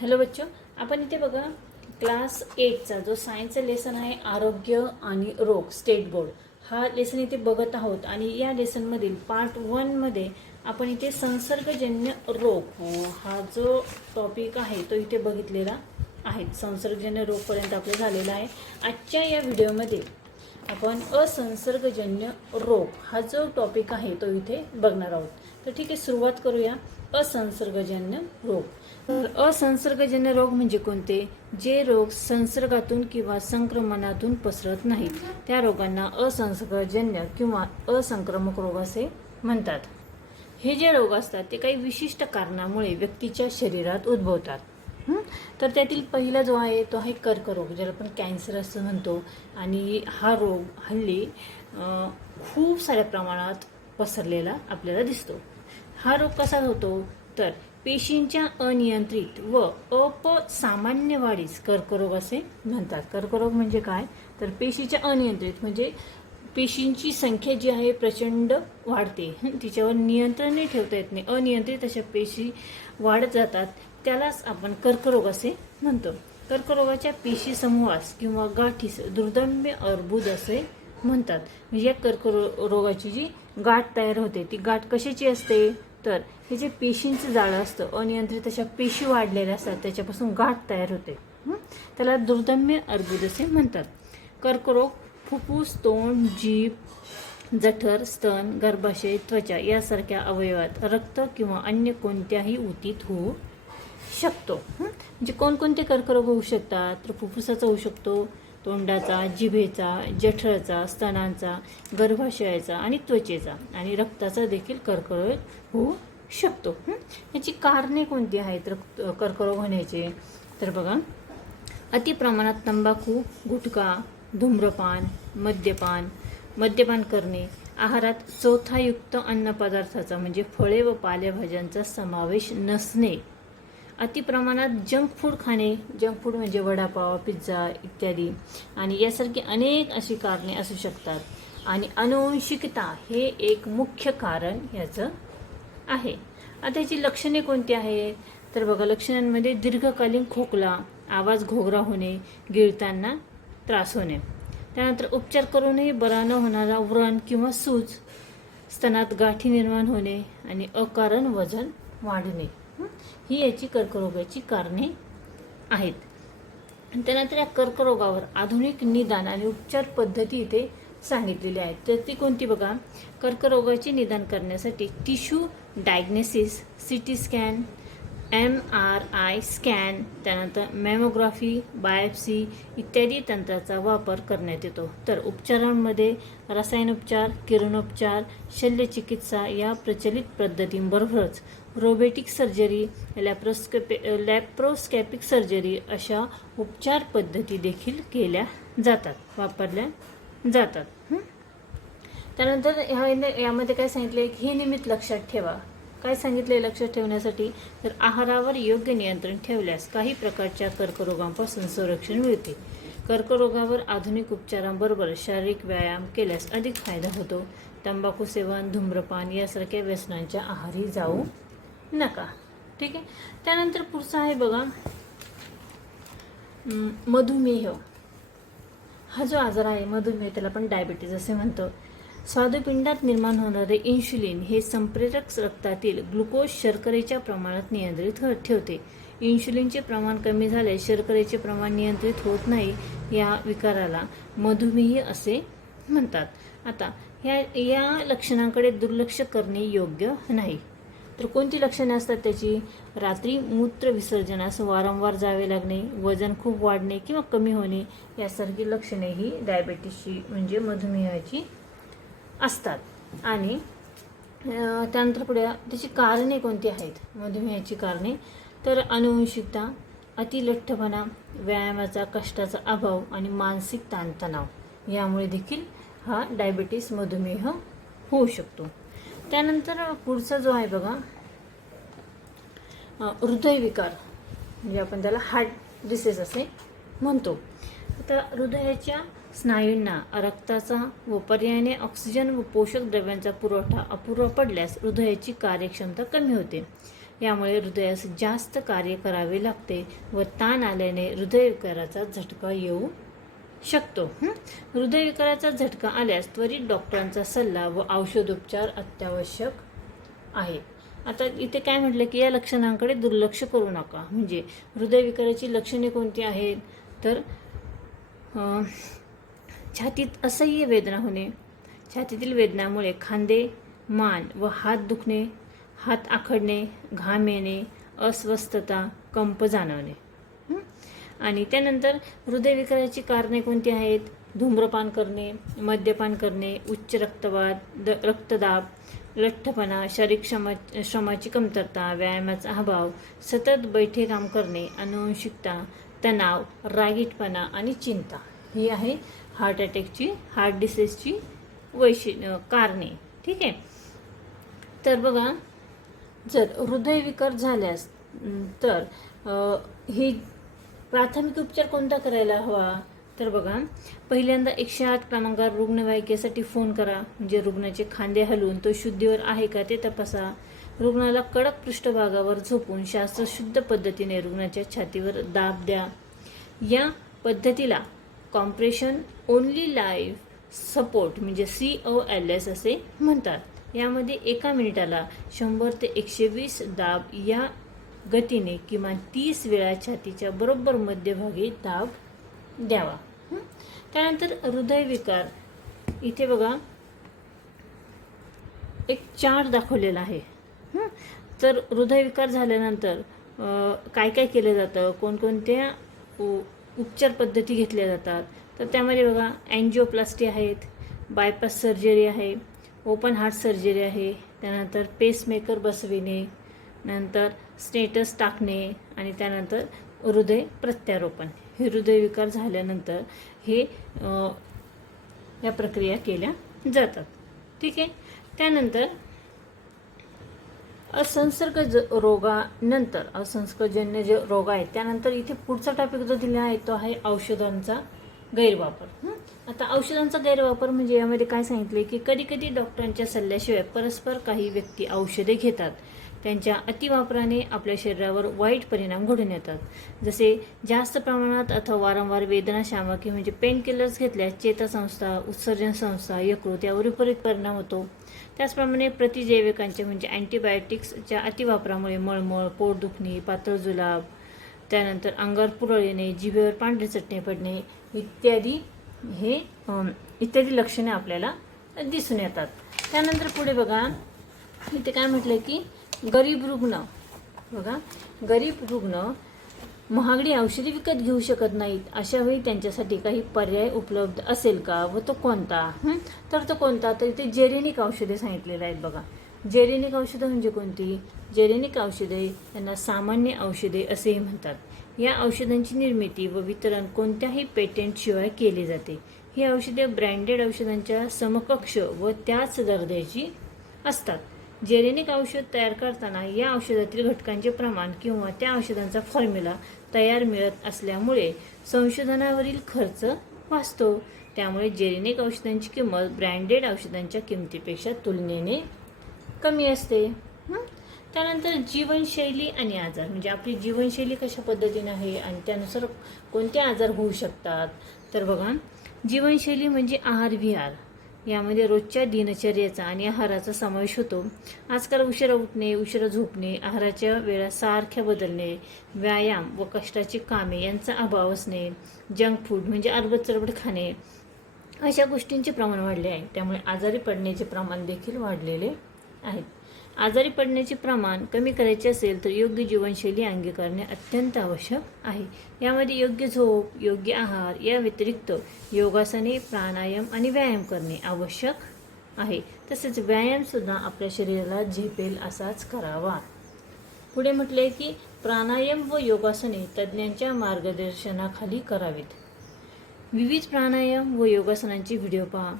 Hello बच्चो आपण इथे बघा क्लास एटचा जो सायन्सचा लेसन आहे आरोग्य आणि रोग स्टेट बोर्ड हा लेसन इथे बघत आहोत आणि या लेसनमधील पार्ट वनमध्ये आपण इथे संसर्गजन्य रोग हा जो टॉपिक आहे तो इथे बघितलेला आहे. संसर्गजन्य रोगपर्यंत आपलं झालेला आहे. आजच्या या व्हिडिओमध्ये आपण असंसर्गजन्य रोग हा जो टॉपिक आहे तो इथे बघणार आहोत. तर ठीक आहे सुरुवात करूया. असंसर्गजन्य रोग. तर असंसर्गजन्य रोग म्हणजे कोणते? जे रोग संसर्गातून किंवा संक्रमणातून पसरत नाहीत. त्या रोगांना असंसर्गजन्य किंवा असंक्रमक रोग असे म्हणतात. हे जे रोग असतात ते काही विशिष्ट कारणामुळे व्यक्तीच्या शरीरात उद्भवतात. तर त्यातील पहिला जो आहे तो आहे कर्करोग ज्याला आपण कॅन्सर असं म्हणतो. आणि हा रोग हल्ली खूप साऱ्या प्रमाणात पसरलेला आपल्याला दिसतो. हा रोग कसा होतो? तर पेशींच्या अनियंत्रित व अपसामान्य वाढीस कर्करोग असे म्हणतात. कर्करोग म्हणजे काय? तर पेशीच्या अनियंत्रित म्हणजे पेशींची संख्या जी आहे प्रचंड वाढते. तिच्यावर नियंत्रणही ठेवता येत नाही. अनियंत्रित अशा पेशी वाढत जातात. त्यालाच आपण कर्करोग असे म्हणतो. कर्करोगाच्या पेशी समूहास किंवा गाठीस दुर्दम्य अर्बुद असे म्हणतात. म्हणजे या कर्करोगाची जी गाठ तयार होते ती गाठ कशाची असते? तर हे जे पेशींचं जाळं असतं अनियंत्रित अशा पेशी वाढलेल्या असतात त्याच्यापासून गाठ तयार होते. त्याला दुर्दम्य अर्बुद असे म्हणतात. कर्करोग फुफ्फुस तोंड जीभ जठर स्तन गर्भाशय त्वचा यासारख्या अवयवात रक्त किंवा अन्य कोणत्याही उतीत होऊ शकतो. म्हणजे कोणकोणते कर्करोग होऊ शकतात? तर फुफ्फुसाचा होऊ शकतो तोंडाचा जिभेचा जठराचा स्तनांचा गर्भाशयाचा आणि त्वचेचा. आणि रक्ताचा देखील कर्करोग होऊ शकतो. याची कारणे कोणती आहेत रक्त कर्करोग होण्याचे? तर बघा अति प्रमाणात तंबाखू गुटखा धूम्रपान मद्यपान. मद्यपान करणे आहारात चौथायुक्त अन्नपदार्थाचा म्हणजे फळे व पालेभाज्यांचा समावेश नसणे. अति प्रमाणात जंक फूड खाणे जंक फूड म्हणजे वडापाव पिझ्झा इत्यादी. आणि यासारखी अनेक अशी कारणे असू शकतात. आणि अनुवंशिकता हे एक मुख्य कारण याचं आहे. आता याची लक्षणे कोणती आहेत? तर बघा लक्षणांमध्ये दीर्घकालीन खोकला आवाज घोगरा होणे गिळताना त्रास होणे. त्यानंतर उपचार करूनही बरा न होणारा व्रण किंवा सूज. स्तनात गाठी निर्माण होणे आणि अकारण वजन वाढणे. ही याची कर्करोगाची कारणे आहेत. त्यानंतर या कर्करोगावर आधुनिक निदान आणि उपचार पद्धती इथे सांगितलेली आहेत. तर ती कोणती बघा? कर्करोगाचे निदान करण्यासाठी tissue diagnosis C T scan M R I scan त्यानंतर मॅमोग्राफी बायोप्सी इत्यादी तंत्राचा वापर करण्यात येतो. तर उपचारांमध्ये रसायनोपचार किरणोपचार शल्यचिकित्सा या प्रचलित पद्धतींबरोबरच रोबोटिक सर्जरी लॅप्रोस्कॅपे लॅप्रोस्कॅपिक सर्जरी अशा उपचार पद्धती देखील केल्या जातात वापरल्या जातात. त्यानंतर ह्या यामध्ये काय सांगितलं की हे निमित्त लक्षात ठेवा. काय सांगितले लक्षात ठेवण्यासाठी? तर आहारावर योग्य नियंत्रण ठेवल्यास काही प्रकारच्या कर्करोगांपासून संरक्षण मिळते. कर्करोगावर आधुनिक उपचारांबरोबर शारीरिक व्यायाम केल्यास अधिक फायदा होतो. तंबाखू सेवन धूम्रपान यासारख्या व्यसनांच्या आहारी जाऊ नका. ठीक आहे? त्यानंतर पुढचं आहे बघा. मधुमेह मधुमेह. हा जो आजार आहे मधुमेह त्याला आपण डायबिटीज असे म्हणतो. स्वादुपिंडात निर्माण होणारे इन्शुलिन हे संप्रेरक रक्तातील ग्लुकोज शर्करेच्या प्रमाणात नियंत्रित हो- ठेवते. इन्शुलिनचे प्रमाण कमी झाल्यास शर्करेचे प्रमाण नियंत्रित होत नाही या विकाराला मधुमेह असे म्हणतात. आता ह्या या लक्षणांकडे दुर्लक्ष करणे योग्य नाही. तर कोणती लक्षणे असतात त्याची? रात्री मूत्र विसर्जनास वारंवार जावे लागणे वजन खूप वाढणे किंवा कमी होणे यासारखी लक्षणे ही डायबेटीसची म्हणजे मधुमेहाची असतात. आणि त्यानंतर पुढे त्याची कारणे कोणती आहेत? मधुमेहाची कारणे. तर अनुवंशिकता अतिलठ्ठपणा व्यायामाचा कष्टाचा अभाव आणि मानसिक ताणतणाव. यामुळे देखील हा डायबिटीस मधुमेह होऊ शकतो. त्यानंतर पुढचा जो आहे बघा हृदयविकार म्हणजे आपण त्याला हार्ट डिसीज असे म्हणतो. आता हृदयाच्या स्नायूंना रक्ताचा व पर्यायाने ऑक्सिजन व पोषक द्रव्यांचा पुरवठा अपुरा पडल्यास हृदयाची कार्यक्षमता कमी होते. यामुळे हृदयास जास्त कार्य करावे लागते व ताण आल्याने हृदयविकाराचा झटका येऊ शकतो? हृदयविकाराचा झटका आल्यास त्वरित डॉक्टरांचा सल्ला व औषधोपचार अत्यावश्यक आहे. आता इथे काय म्हटलं की या लक्षणांकडे दुर्लक्ष करू नका. म्हणजे हृदयविकाराची लक्षणे कोणती आहेत? तर छातीत असह्य वेदना होणे छातीतील वेदनामुळे खांदे मान व हात दुखणे हात आखडणे घाम येणे अस्वस्थता कंप जाणवणे. आणि त्यानंतर हृदयविकाराची कारणे कोणती आहेत? धूम्रपान करणे मद्यपान करणे उच्च रक्तवाद द रक्तदाब लठ्ठपणा शारीरिक श्रमा श्रमाची कमतरता व्यायामाचा अभाव सतत बैठे काम करणे अनुवंशिकता तणाव रागीटपणा आणि चिंता. ही आहे हार्ट अटॅकची हार्ट डिसीजची वैशि कारणे. ठीक आहे? तर बघा जर हृदयविकार झाल्यास तर ही प्राथमिक उपचार कोणता करायला हवा? तर बघा पहिल्यांदा एकशे आठ क्रमांकावर रुग्णवाहिकेसाठी फोन करा. म्हणजे रुग्णाचे खांदे हलवून तो शुद्धीवर आहे का ते तपासा. रुग्णाला कडक पृष्ठभागावर झोपून शास्त्रशुद्ध पद्धतीने रुग्णाच्या छातीवर दाब द्या. या पद्धतीला कॉम्प्रेशन ओनली लाईफ सपोर्ट म्हणजे सी ओ एल एस असे म्हणतात. यामध्ये एका मिनिटाला शंभर ते एकशे वीस दाब या गतीने किमान तीस वेळा छातीच्या बरोबर मध्यभागी दाब द्यावा. त्यानंतर हृदयविकार. इथे बघा एक चार्ट दाखवलेला आहे. तर हृदयविकार झाल्यानंतर काय काय केलं जातं? कोणकोणत्या उपचार पद्धती घेतल्या जातात. तर त्यामध्ये बघा अँजिओप्लास्टी आहेत बायपास सर्जरी आहे ओपन हार्ट सर्जरी आहे त्यानंतर पेसमेकर बसविणे नंतर स्टेटस टाकणे आणि त्यानंतर हृदय प्रत्यारोपण. हे हृदयविकार झाल्यानंतर हे या प्रक्रिया केल्या जातात. ठीक आहे? त्यानंतर असंसर्ग ज रोगानंतर असंसर्गजन्य जे रोग आहेत त्यानंतर इथे पुढचा टॉपिक जो दिला आहे तो आहे औषधांचा गैरवापर. आता औषधांचा गैरवापर म्हणजे यामध्ये काय सांगितले की कधी कधी डॉक्टरांच्या सल्ल्याशिवाय परस्पर काही व्यक्ती औषधे घेतात. त्यांच्या अतिवापराने आपल्या शरीरावर वाईट परिणाम घडून येतात. जसे जास्त प्रमाणात अथवा वारंवार वेदनाशामके म्हणजे पेन किलर्स घेतल्यास चेतासंस्था उत्सर्जन संस्था यकृत यावर विपरीत परिणाम होतो. त्याचप्रमाणे प्रतिजैविकांचे म्हणजे अँटीबायोटिक्सच्या अतिवापरामुळे मळमळ पोट दुखणे पातळ जुलाब त्यानंतर अंगावर पुरळ येणे जिभेवर पांढरे चटणे पडणे इत्यादी हे इत्यादी लक्षणे आपल्याला दिसून येतात. त्यानंतर पुढे बघा इथे काय म्हटलं की गरीब रुग्ण बघा गरीब रुग्ण महागडी औषधी विकत घेऊ शकत नाहीत. अशा वेळी त्यांच्यासाठी काही पर्याय उपलब्ध असेल का व तो कोणता? तर तो कोणता? तर इथे जेरेनिक औषधे सांगितलेले आहेत बघा. जेरेनिक औषधं म्हणजे कोणती? जेरेनिक औषधे त्यांना सामान्य औषधे असेही म्हणतात. या औषधांची निर्मिती व वितरण कोणत्याही पेटंटशिवाय केले जाते. ही औषधे ब्रँडेड औषधांच्या समकक्ष व त्याच दर्जाची असतात. जेरेनिक औषध तयार करताना या औषधातील घटकांचे प्रमाण किंवा त्या औषधांचा फॉर्म्युला तयार मिळत असल्यामुळे संशोधनावरील खर्च वाचतो. त्यामुळे जेरेनिक औषधांची किंमत ब्रँडेड औषधांच्या किमतीपेक्षा तुलनेने कमी असते. त्यानंतर जीवनशैली आणि आजार. म्हणजे आपली जीवनशैली कशा पद्धतीने आहे आणि त्यानुसार कोणते आजार होऊ शकतात? तर बघा जीवनशैली म्हणजे आहार विहार यामध्ये रोजच्या दिनचर्येचा आणि आहाराचा समावेश होतो. आजकाल उशिरा उठणे उशिरा झोपणे आहाराच्या वेळा सारख्या बदलणे व्यायाम व कष्टाची कामे यांचा अभाव असणे जंक फूड म्हणजे अर्बत चरबट खाणे अशा गोष्टींचे प्रमाण वाढले आहे. त्यामुळे आजारी पडण्याचे प्रमाण देखील वाढलेले आहेत आजारी पडण्याचे प्रमाण कमी करायचे असेल तर योग्य जीवनशैली अंगीकारणे अत्यंत आवश्यक आहे. यामध्ये योग्य झोप योग्य आहार या व्यतिरिक्त योगासने प्राणायाम आणि व्यायाम करणे आवश्यक आहे. तसेच व्यायामसुद्धा आपल्या शरीराला झेपेल असाच करावा. पुढे म्हटले की प्राणायाम व योगासने तज्ज्ञांच्या मार्गदर्शनाखाली करावीत. विविध प्राणायाम व योगासनांची व्हिडिओ पहा.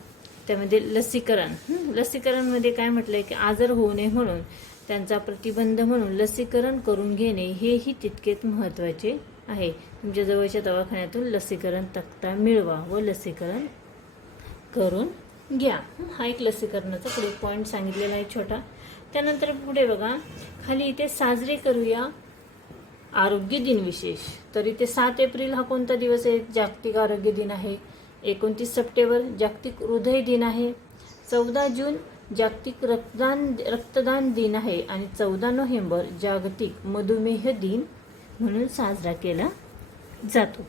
त्यामध्ये लसीकरण. लसीकरणमध्ये काय म्हटलंय की आजार होऊ नये म्हणून त्यांचा प्रतिबंध म्हणून लसीकरण करून घेणे हेही तितकेच महत्त्वाचे आहे. तुमच्या जवळच्या दवाखान्यातून लसीकरण तक्ता मिळवा व लसीकरण करून घ्या. हा एक लसीकरणाचा पुढे पॉईंट सांगितलेला आहे छोटा. त्यानंतर पुढे बघा खाली इथे साजरे करूया आरोग्य दिन विशेष. तर इथे सात एप्रिल हा कोणता दिवस आहे? जागतिक आरोग्य दिन आहे. एकोणतीस सप्टेंबर जागतिक हृदय दिन आहे. चौदा जून जागतिक रक्तदान रक्तदान दिन आहे आणि चौदा नोव्हेंबर जागतिक मधुमेह दिन म्हणून साजरा केला जातो.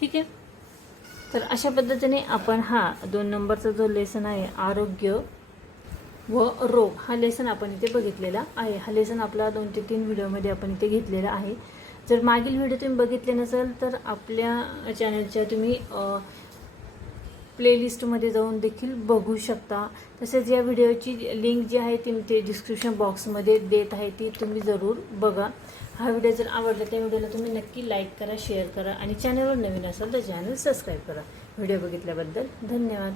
ठीक आहे? तर अशा पद्धतीने आपण हा दोन नंबरचा जो लेसन आहे आरोग्य व रोग हा लेसन आपण इथे बघितलेला आहे. हा लेसन आपला दोन ते तीन व्हिडिओमध्ये आपण इथे घेतलेला आहे. जर मागील व्हिडिओ तुम्ही बघितले नसेल तर आपल्या चॅनलच्या तुम्ही प्लेलिस्टमध्ये जाऊन देखील बघू शकता. तसेच या व्हिडिओची लिंक जी आहे ती मी ते डिस्क्रिप्शन बॉक्समध्ये देत आहे ती तुम्ही जरूर बघा. हा व्हिडिओ जर आवडला त्या व्हिडिओला तुम्ही नक्की लाईक करा शेअर करा आणि चॅनलवर नवीन असाल तर चॅनल सबस्क्राईब करा. व्हिडिओ बघितल्याबद्दल धन्यवाद.